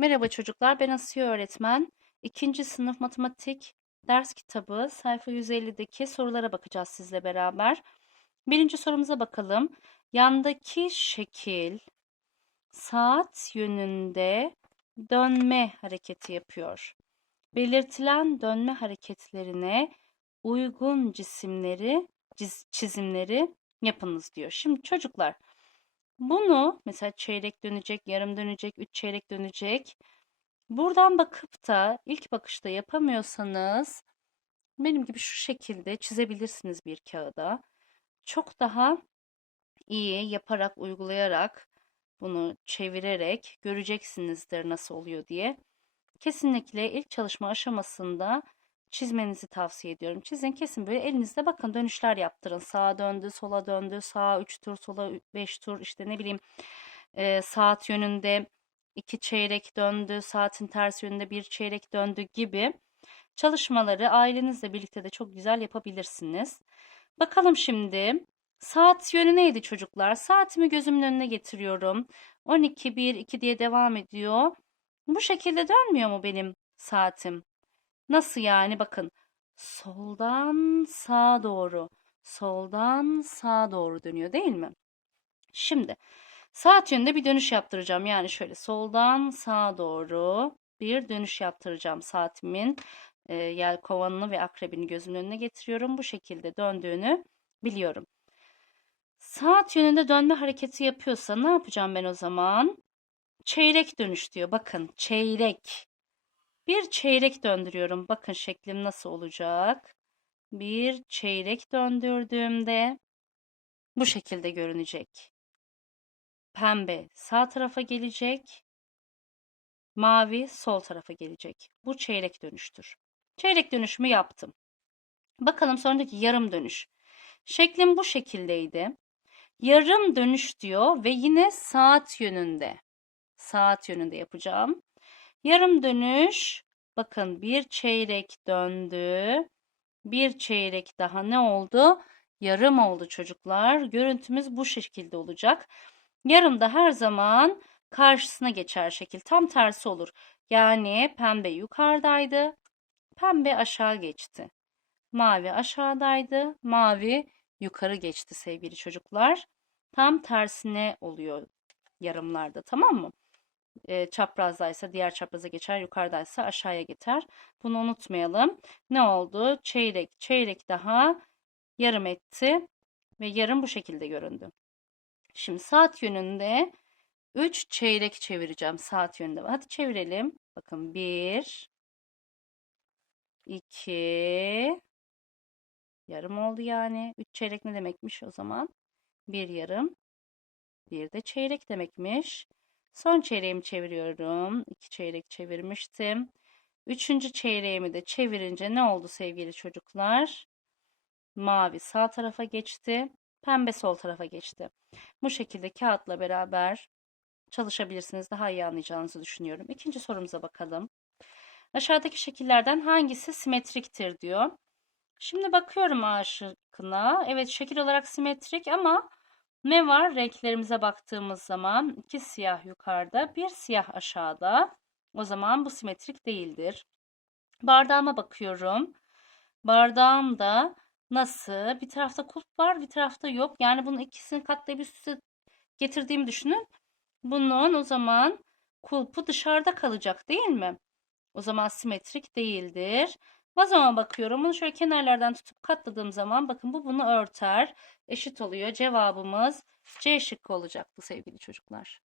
Merhaba çocuklar, ben Asiye öğretmen. İkinci sınıf matematik ders kitabı sayfa 150'deki sorulara bakacağız sizle beraber. Birinci sorumuza bakalım. Yandaki şekil saat yönünde dönme hareketi yapıyor. Belirtilen dönme hareketlerine uygun cisimleri, çizimleri yapınız diyor. Şimdi çocuklar bunu mesela çeyrek dönecek, yarım dönecek, üç çeyrek dönecek. Buradan bakıp da ilk bakışta yapamıyorsanız benim gibi şu şekilde çizebilirsiniz bir kağıda. Çok daha iyi yaparak, uygulayarak, bunu çevirerek göreceksinizdir nasıl oluyor diye. Kesinlikle ilk çalışma aşamasında çizmenizi tavsiye ediyorum. Çizin kesin böyle elinizde bakın dönüşler yaptırın. Sağa döndü, sola döndü, sağa 3 tur, sola 5 tur işte ne bileyim e, saat yönünde 2 çeyrek döndü, saatin ters yönünde 1 çeyrek döndü gibi çalışmaları ailenizle birlikte de çok güzel yapabilirsiniz. Bakalım şimdi saat yönü neydi çocuklar? Saatimi gözümün önüne getiriyorum. 12, 1, 2 diye devam ediyor. Bu şekilde dönmüyor mu benim saatim? Nasıl yani? Bakın. Soldan sağa doğru. Soldan sağa doğru dönüyor değil mi? Şimdi saat yönünde bir dönüş yaptıracağım. Yani şöyle soldan sağa doğru bir dönüş yaptıracağım saatimin e, yelkovanını ve akrebini gözümün önüne getiriyorum. Bu şekilde döndüğünü biliyorum. Saat yönünde dönme hareketi yapıyorsa ne yapacağım ben o zaman? Çeyrek dönüş diyor. Bakın çeyrek. Bir çeyrek döndürüyorum. Bakın şeklim nasıl olacak. Bir çeyrek döndürdüğümde bu şekilde görünecek. Pembe sağ tarafa gelecek. Mavi sol tarafa gelecek. Bu çeyrek dönüştür. Çeyrek dönüşümü yaptım. Bakalım sonraki yarım dönüş. Şeklim bu şekildeydi. Yarım dönüş diyor ve yine saat yönünde. Saat yönünde yapacağım. Yarım dönüş. Bakın bir çeyrek döndü. Bir çeyrek daha ne oldu? Yarım oldu çocuklar. Görüntümüz bu şekilde olacak. Yarım da her zaman karşısına geçer şekil. Tam tersi olur. Yani pembe yukarıdaydı. Pembe aşağı geçti. Mavi aşağıdaydı. Mavi yukarı geçti sevgili çocuklar. Tam tersine oluyor yarımlarda tamam mı? E, çaprazdaysa diğer çapraza geçer, yukarıdaysa aşağıya geçer. Bunu unutmayalım. Ne oldu? Çeyrek, çeyrek daha yarım etti ve yarım bu şekilde göründü. Şimdi saat yönünde 3 çeyrek çevireceğim saat yönünde. Hadi çevirelim. Bakın 1 2 yarım oldu yani. 3 çeyrek ne demekmiş o zaman? 1 yarım. Bir de çeyrek demekmiş. Son çeyreğimi çeviriyorum. 2 çeyrek çevirmiştim. Üçüncü çeyreğimi de çevirince ne oldu sevgili çocuklar? Mavi sağ tarafa geçti. Pembe sol tarafa geçti. Bu şekilde kağıtla beraber çalışabilirsiniz. Daha iyi anlayacağınızı düşünüyorum. İkinci sorumuza bakalım. Aşağıdaki şekillerden hangisi simetriktir diyor. Şimdi bakıyorum A. Evet şekil olarak simetrik ama ne var? Renklerimize baktığımız zaman iki siyah yukarıda, bir siyah aşağıda. O zaman bu simetrik değildir. Bardağıma bakıyorum. Bardağımda nasıl? Bir tarafta kulp var, bir tarafta yok. Yani bunun ikisini katlayıp üst üste getirdiğimi düşünün. Bunun o zaman kulpu dışarıda kalacak değil mi? O zaman simetrik değildir. Vazoma bakıyorum. Bunu şöyle kenarlardan tutup katladığım zaman bakın bu bunu örter. Eşit oluyor. Cevabımız C şıkkı olacaktı sevgili çocuklar.